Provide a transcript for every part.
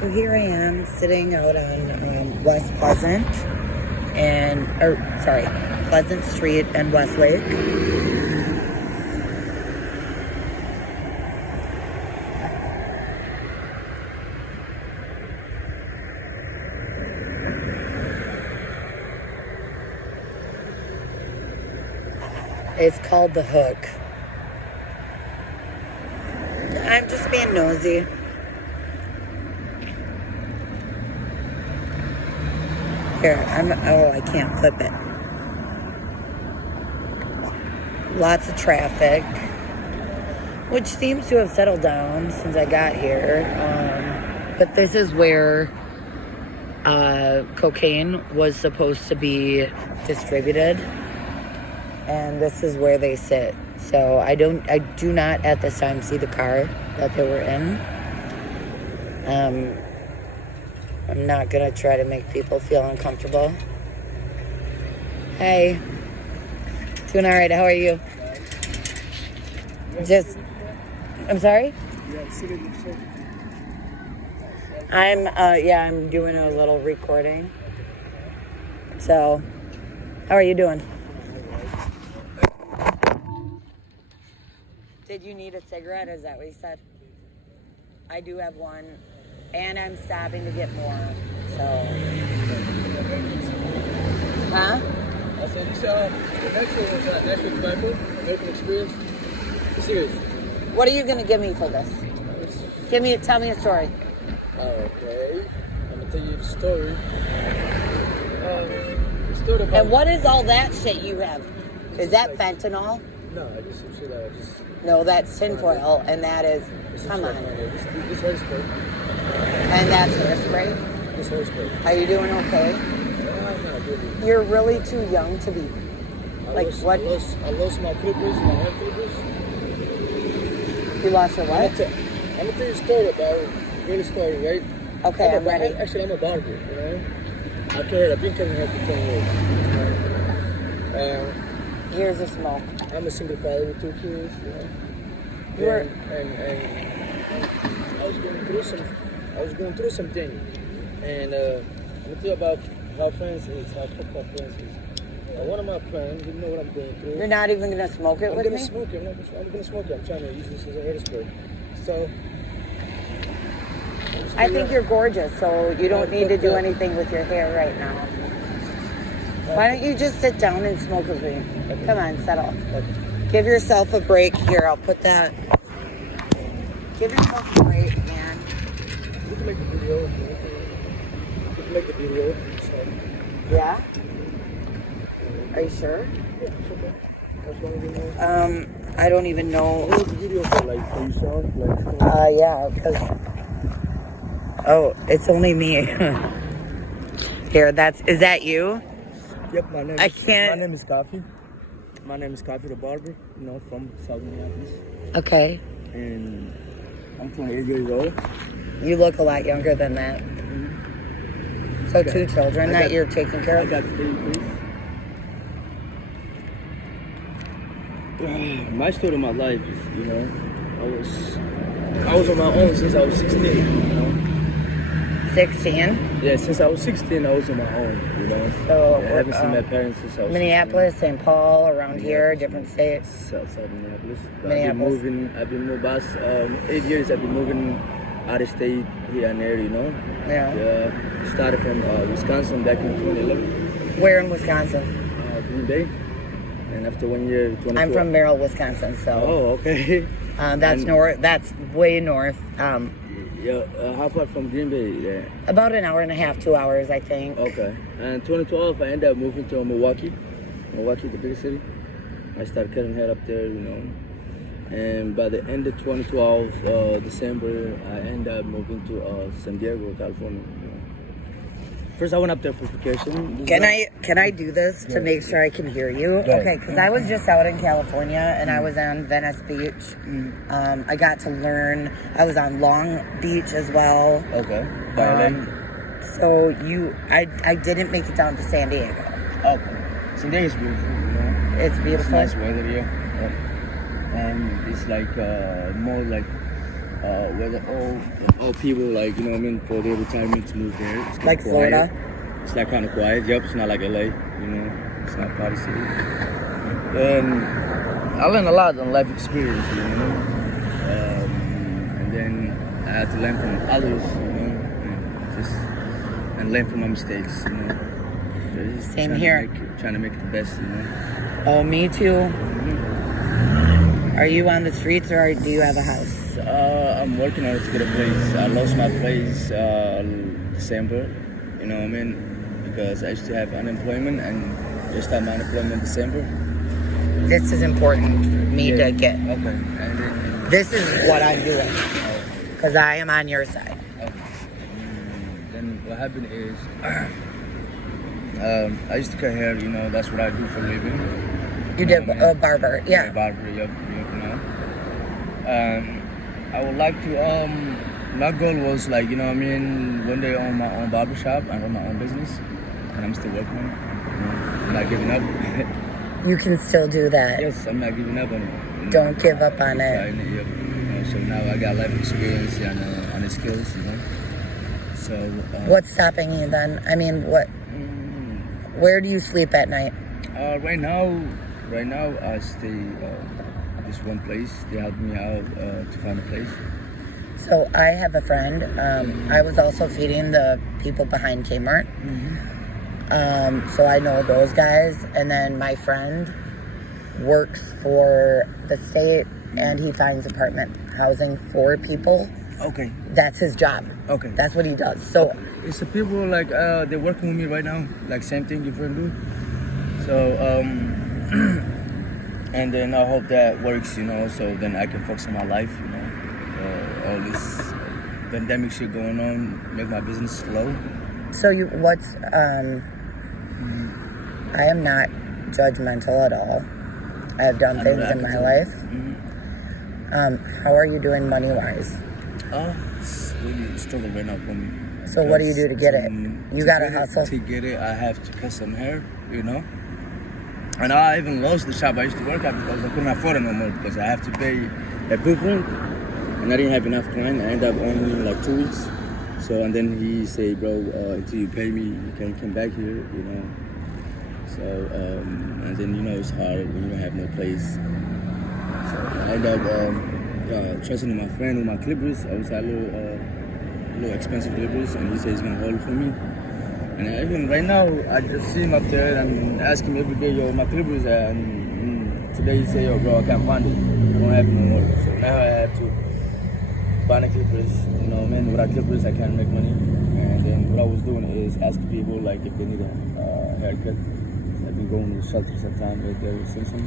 So here I am sitting out on West Pleasant Pleasant Street and Westlake. It's called The Hook. I'm just being nosy. Here, I can't flip it. Lots of traffic, which seems to have settled down since I got here. But this is where cocaine was supposed to be distributed. And this is where they sit. So I do not at this time see the car that they were in. I'm not gonna try to make people feel uncomfortable. Hey. Doing all right, how are you? I'm sorry? I'm doing a little recording. So, how are you doing? Did you need a cigarette? Is that what you said? I do have one, and I'm stopping to get more, so. Huh? I said, the next one was National Tobacco, American Experience. Serious. What are you going to give me for this? Tell me a story. Okay. I'm going to tell you the story. The story about... And what is all that shit you have? Is that fentanyl? No, I just some shit I just... No, that's tinfoil, and that is... Come on. This hairspray. And that's hairspray? This hairspray. Are you doing okay? Not really. You're really too young to be... I lost my clippers, my hair clippers. You lost your what? I'm going to tell you a story about it. Real story, right? Okay, I'm ready. Actually, I'm a barber, you know? I've been cutting hair for 20 years. You know? Here's a smoke. I'm a single father with 2 kids, you know? And I was going through something. And I'm going to tell you about how friends is, how fucked up friends is. One of my friends, you know what I'm going through. You're not even going to smoke it with me? I'm going to smoke it. I'm trying to use this as a hairspray. So... I think you're gorgeous, so you don't need to do anything with your hair right now. Why don't you just sit down and smoke with me? Come on, settle. Give yourself a break. Here, I'll put that. Give yourself a break, and... We can make the video. We can make the video. So. Yeah? Are you sure? Yeah, it's okay. I don't even know. What was the video for? Like, for yourself? Yeah, because... Oh, it's only me. Here, is that you? Yep, my name is Coffee. My name is Coffee the Barber, you know, from South Minneapolis. Okay. And I'm 28 years old. You look a lot younger than that. Mm-hmm. So 2 children that you're taking care of? I got 3 kids. My story of my life is, you know, I was on my own since I was 16, you know. 16? Yeah, since I was 16, I was on my own, you know. So, I haven't seen my parents since I was Minneapolis, St. Paul, around here, different states? South Minneapolis. I've been moving past 8 years. I've been moving out of state here and there, you know. Yeah. Started from Wisconsin back in 2011. Where in Wisconsin? Green Bay. And after 1 year, 2012. I'm from Merrill, Wisconsin, so. Oh, okay. That's north. That's way north. Yeah, how far from Green Bay? Yeah. About an hour and a half, 2 hours, I think. Okay. And 2012, I ended up moving to Milwaukee, the biggest city. I started cutting hair up there, you know. And by the end of 2012, December, I ended up moving to San Diego, California. You know. First, I went up there for vacation. Can I do this to make sure I can hear you? Okay, because I was just out in California and I was on Venice Beach. I got to learn. I was on Long Beach as well. Okay. So I didn't make it down to San Diego. Okay. San Diego's beautiful. You know? It's beautiful. It's nice weather here. Yeah. And it's like more like where all people like, you know what I mean, for their retirement to move there. It's kinda Like Florida? quiet. It's like kind of quiet. Yep, it's not like LA, you know. It's not party city. And I learned a lot on life experience, you know. And then I had to learn from others, you know, and learn from my mistakes, you know. Just Same trying here. Trying to make it the best, you know. Oh, me too. Are you on the streets or do you have a house? I'm working on it to get a place. I lost my place December, you know what I mean? Because I used to have unemployment and just had my unemployment in December. This is important for me to get. Okay. And then, This is what I'm doing. Because I am on your side. okay. Then what happened is, I used to cut hair, you know, that's what I do for a living. You did a barber, yeah. Barber, yep, you know. I would like to, my goal was like, you know what I mean, one day own my own barber shop and run my own business. And I'm still working on it. You know, I'm not giving up. You can still do that. Yes, I'm not giving up on it. You know, Don't give up on it. Yep. You know, so now I got life experience and the skills, you know. So. What's stopping you then? I mean, where do you sleep at night? Right now I stay this one place. They helped me out to find a place. So I have a friend. I was also feeding the people behind Kmart. So I know those guys. And then my friend works for the state and he finds apartment housing for people. Okay. That's his job. Okay. That's what he does. So it's the people like they're working with me right now. Like same thing your friend do. So and then I hope that works, you know, so then I can focus on my life, you know. All this pandemic shit going on, make my business slow. So I am not judgmental at all. I have done things in my life. How are you doing money-wise? It's really a struggle right now for me. So what do you do to get it? You gotta hustle. To get it, I have to cut some hair, you know. And I even lost the shop I used to work at because I couldn't afford it no more because I have to pay a big rent. And I didn't have enough clients. I ended up only like 2 weeks. So, and then he said, bro, until you pay me, you can't come back here, you know. So, and then, you know, it's hard when you don't have no place. So I ended up trusting in my friend with my clippers. I was at a little expensive clippers, and he said he's gonna hold it for me. And even right now, I just see him up there and ask him every day, yo, my clippers, and today he say, yo, bro, I can't find it. I don't have it no more. So now I have to find the clippers. You know, man, without clippers, I can't make money. And then what I was doing is asking people, like, if they need a haircut. I've been going to the shelter sometimes right there with Simpson.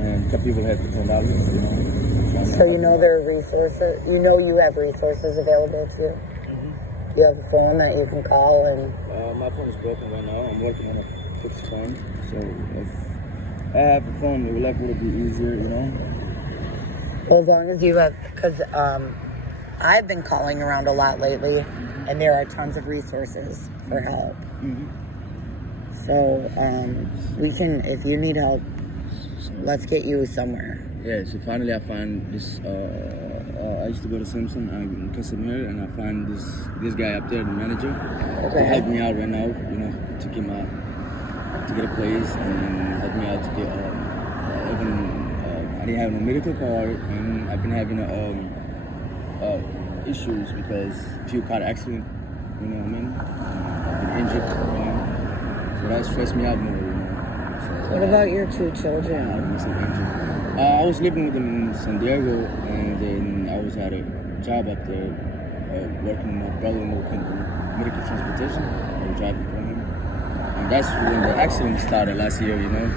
And a couple people had for $10, you know. So you know there are resources. You know you have resources available to you. You have a phone that you can call and. My phone is broken right now. I'm working on a fixed phone. So if I have a phone, life would be easier, you know. Well, as long as you have, because I've been calling around a lot lately, and there are tons of resources for help. So we can, if you need help, let's get you somewhere. Yeah, so finally I find this, I used to go to Simpson and cut some hair, and I find this guy up there, the manager, who helped me out right now, you know, to get a place, and helped me out to get, I didn't have no medical card, and I've been having issues because few car accident, you know what I mean? I've been injured, you know, so that stressed me out more, you know. So, What about your 2 children? I was injured. I was living with them in San Diego, and then I was at a job up there, working with my brother-in-law company, medical transportation. I was driving for him, and that's when the accident started last year, you know.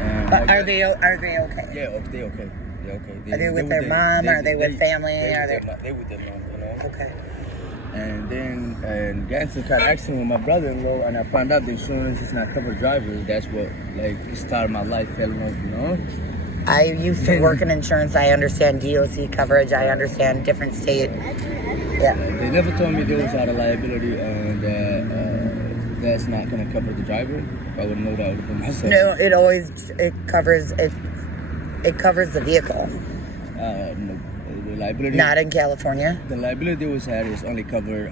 And But are they okay? Yeah, they okay. They're okay. Are they with their mom? Are they with family? They with their mom, you know. Okay. And then got into a car accident with my brother-in-law, and I found out the insurance is not covered drivers. That's what started my life falling off, you know. I used to work in insurance. I understand DOC coverage. I understand different state. Yeah. They never told me there was out of liability and that's not gonna cover the driver. If I would know that, I would have been myself. No, it covers the vehicle. No, liability. Not in California? The liability was had is only cover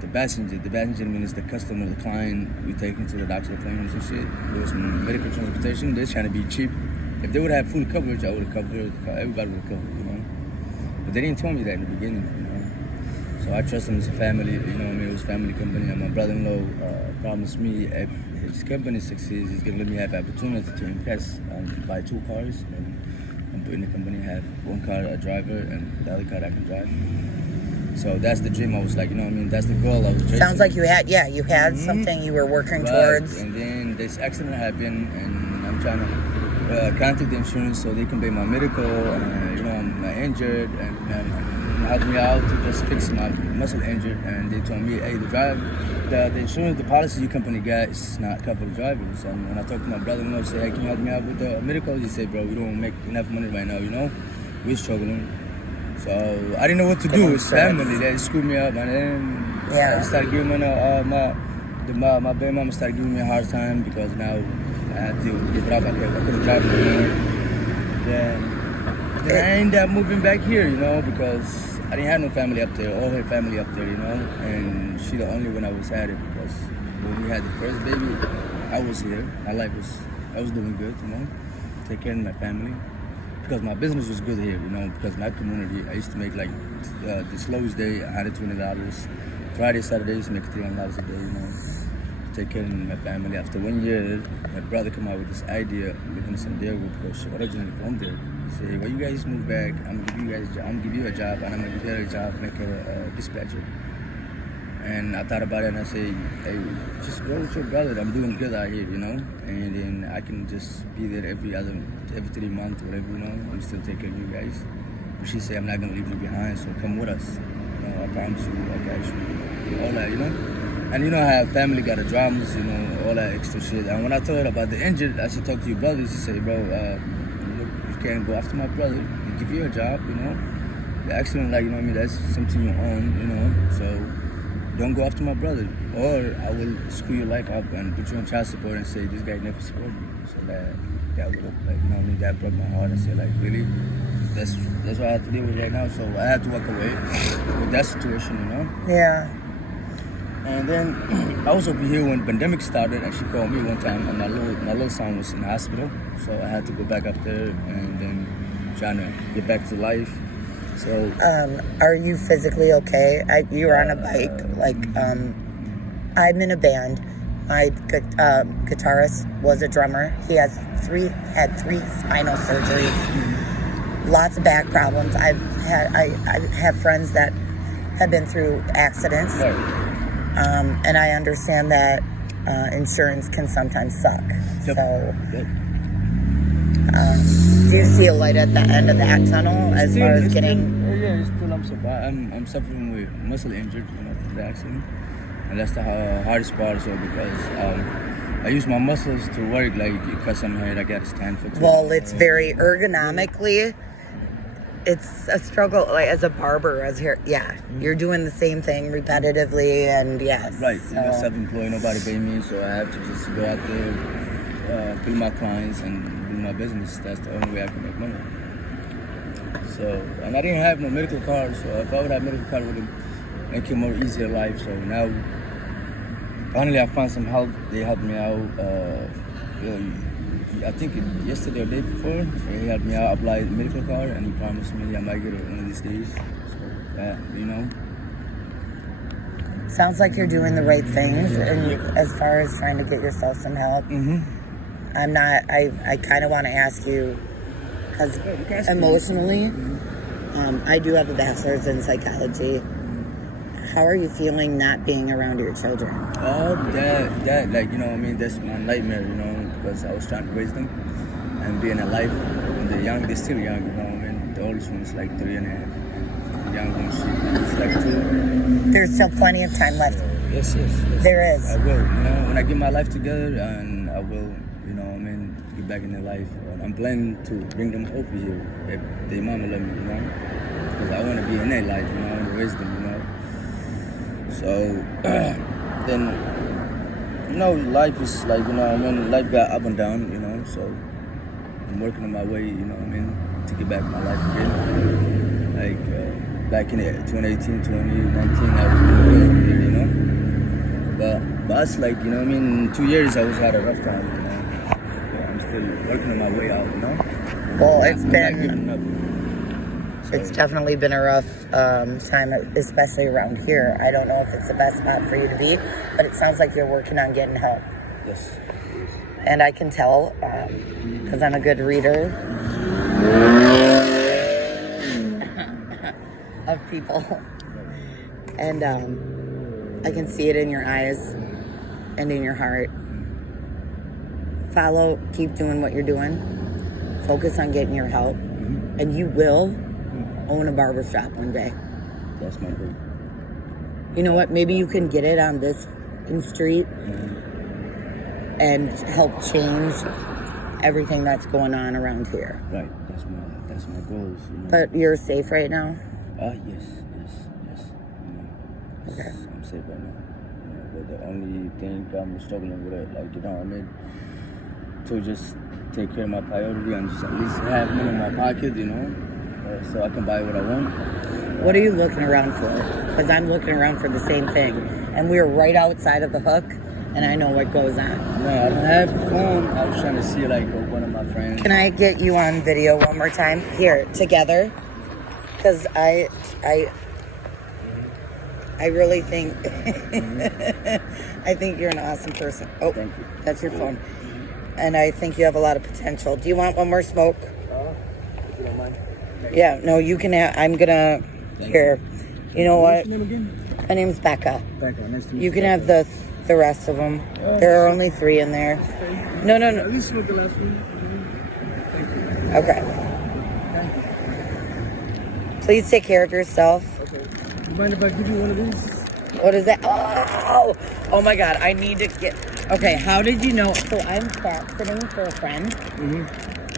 the passenger. The passenger means the customer, the client, we take into the doctor appointments and shit. There was medical transportation. They're trying to be cheap. If they would have full coverage, I would have covered. Everybody would have covered, you know. But they didn't tell me that in the beginning, you know. So I trust them as a family, you know. I mean, it was a family company, and my brother-in-law promised me if his company succeeds, he's gonna let me have opportunity to invest and buy 2 cars and put in the company, have 1 car a driver and the other car I can drive. So that's the dream. I was like, you know what I mean? That's the goal I was chasing. Sounds like you had something you were working towards. And then this accident happened, and I'm trying to contact the insurance so they can pay my medical. You know, I'm injured and help me out to just fix my muscle injured. And they told me, hey, the insurance, the policy your company got is not cover the drivers. And when I talked to my brother-in-law, say, hey, can you help me out with the medical? He said, bro, we don't make enough money right now, you know? We're struggling. So I didn't know what to do. It's family. They screwed me up, and then I started giving my baby mama started giving me a hard time because now I had to give it up. I couldn't drive anymore. Then I ended up moving back here, you know, because I didn't have no family up there, all her family up there, you know, and she the only one I was at it because when we had the first baby, I was here. I was doing good, you know, take care of my family. Because my business was good here, you know, because my community, I used to make like the slowest day, $120. Friday, Saturdays, make $300 a day, you know, to take care of my family. After 1 year, my brother came out with this idea, living in San Diego, because she originally from there. He said, well, you guys move back, I'm gonna give you a job, and I'm gonna give her a job, make her a dispatcher. And I thought about it, and I said, hey, just go with your brother. I'm doing good out here, you know. And then I can just be there every 3 months, whatever, you know. I'm still taking care of you guys. But she said, I'm not gonna leave you behind, so come with us. You know, I promise you, I got you, all that, you know. And you know how family got the dramas, you know, all that extra shit. And when I told her about the injured, I said, talk to your brother. She said, bro, you can't go after my brother. He give you a job, you know. The accident, like, you know what I mean, that's something you own, you know. So don't go after my brother, or I will screw your life up and put you on child support and say this guy never supported me. So that would have, like, you know what I mean, that broke my heart. I said, like, really? That's what I have to deal with right now. So I had to walk away with that situation, you know. Yeah. And then I was over here when the pandemic started, and she called me one time, and my little son was in the hospital, so I had to go back up there and then trying to get back to life. So, are you physically okay? You're on a bike. I'm in a band. My guitarist was a drummer. He had 3 spinal surgeries. Lots of back problems. I have friends that have been through accidents, and I understand that insurance can sometimes suck. Yep. So. Do you see a light at the end of that tunnel as far as getting? I'm suffering with muscle injury, you know, from the accident, and that's the hardest part. So because I use my muscles to work, like because I'm here, I gotta stand for. Well, it's very ergonomically. It's a struggle, like as a barber, you're doing the same thing repetitively, and yes. Right, So. I'm self-employed, nobody pay me, so I have to just go out there, bill my clients, and my business. That's the only way I can make money. So, and I didn't have no medical card, so if I would have medical card, it would make it more easier life. So now, finally, I found some help. They helped me out. I think yesterday or the day before, he helped me out, apply the medical card, and he promised me I might get it one of these days. So, you know. Sounds like you're doing the right things, and as far as trying to get yourself some help. Mm-hmm. I kind of want to ask you, because emotionally, I do have a bachelor's in psychology. How are you feeling not being around your children? Oh, that, like, you know what I mean, that's my nightmare, you know, because I was trying to raise them and being alive. When they're young, they're still young, you know what I mean. The oldest one is like 3.5. The young one, she's like 2. There's still plenty of time left. Yes. There is. I will, you know, when I get my life together, and I will, you know what I mean, get back in their life. I'm planning to bring them over here if their mama love me, you know, because I want to be in their life, you know, and raise them, you know. So, then, you know, life is like, you know, I mean, life got up and down, you know, so I'm working on my way, you know what I mean, to get back my life again. Like back in 2018, 2019, I was doing it, you know. But it's like, you know what I mean, 2 years I was had a rough time, you know. Yeah, I'm still working on my way out, you know. Well, I'm not giving up. it's definitely been a rough time, especially around here. I don't know if it's the best spot for you to be, but it sounds like you're working on getting help. Yes. And I can tell because I'm a good reader of people. And I can see it in your eyes and in your heart. Follow, keep doing what you're doing. Focus on getting your help. And you will own a barbershop one day. That's my goal. You know what? Maybe you can get it on this street and help change everything that's going on around here. Right. That's my goals. You know? But you're safe right now? Yes. You know, Okay. I'm safe right now. You know, but the only thing I'm struggling with it, like, you know what I mean, to just take care of my priority and just at least have money in my pocket, you know, so I can buy what I want. What are you looking around for? Because I'm looking around for the same thing. And we're right outside of the hook, and I know what goes on. No, I don't have a phone. I was trying to see, like, one of my friends. Can I get you on video one more time? Here, together. Because I really think, I think you're an awesome person. Oh, Thank you. That's your phone. And I think you have a lot of potential. Do you want one more smoke? If you don't mind. Yeah, no, you can have, I'm gonna, here. You know what? What's your name again? My name's Becca. Becca, nice to meet You can have the rest of them. There are only 3 in there. No. At least smoke the last one. Thank you. Okay. Please take care of yourself. Okay. You mind if I give you one of these? What is that? Oh my God, I need to get, okay, how did you know? So I'm cat sitting for a friend.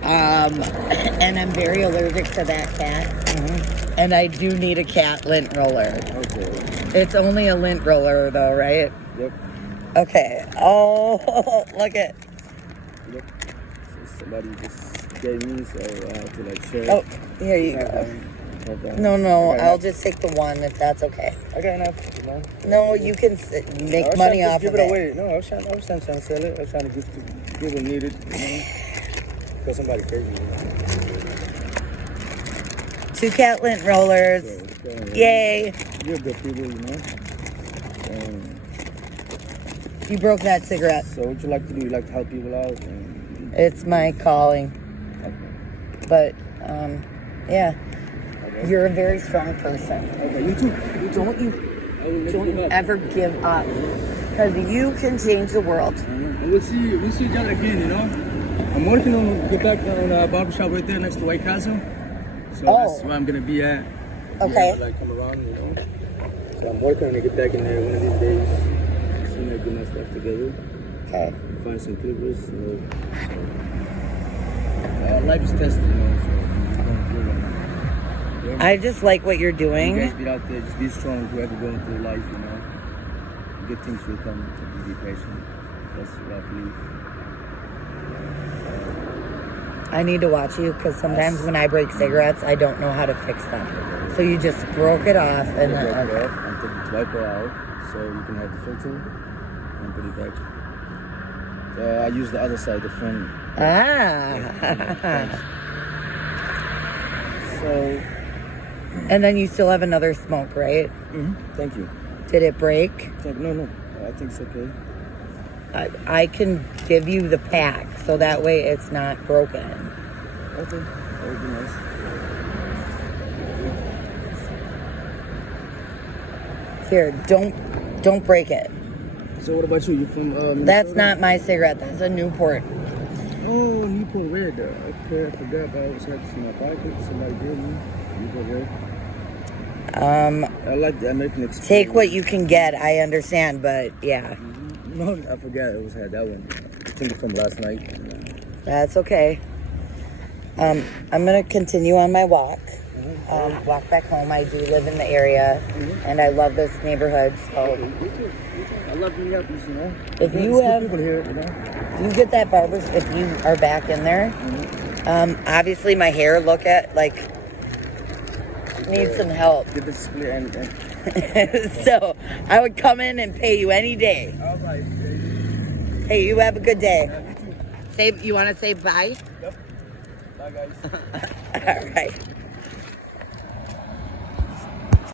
And I'm very allergic to that cat. And I do need a cat lint roller. Okay. It's only a lint roller though, right? Yep. Okay. Oh, look at. Yep. So somebody just gave me, so I have to like share. Oh, here you go. No, I'll just take the one if that's okay. I got enough, you know. No, you can make money off give of it it. away. No, I was trying to sell it. I was trying to give to people who need it, you know. Because somebody crazy, you know. 2 cat lint rollers. Yay. You're good people, you know. You broke that cigarette. So what you like to do? You like to help people out? It's my calling. Okay. But, yeah. Okay. You're a very strong person. Okay, you too. Don't you Don't ever give up. Because you can change the world. We'll see each other again, you know. I'm working on get back on a barbershop right there next to White Castle. So that's where I'm gonna be at. Okay. Yeah, like come around, you know. So I'm working on to get back in there one of these days. Soon I get my stuff together. Okay. Find some clippers. Life is tested, you know. So I'm going through it. Yeah. I just like what you're doing. You guys be out there, just be strong. Whoever going through life, you know. Good things will come. Just be patient. That's what I believe. I need to watch you because sometimes when I break cigarettes, I don't know how to fix them. So you just broke it off and then. Broke it off and take the wiper out so you can have the filter and put it back. I use the other side, the front. So. And then you still have another smoke, right? Thank you. Did it break? No. I think it's okay. I can give you the pack so that way it's not broken. Okay. That would be nice. Here, don't break it. So what about you? You from Minnesota? That's not my cigarette. That's a Newport. Oh, Newport Red. Okay, I forgot. I always had this in my pocket. Somebody gave me Newport Red. I like the American Express. Take what you can get. I understand, but yeah. No, I forgot. I always had that one. I think it's from last night. That's okay. I'm gonna continue on my walk. Walk back home. I do live in the area, and I love this neighborhood. So I love Minneapolis, you know. if you have, people here, you know. if you get that barber, if you are back in there, obviously my hair. Look at like need some help. Get the split and So I would come in and pay you any day. all right. Hey, you have a good day. You too. Say, you want to say bye? Yep. Bye, guys. All right.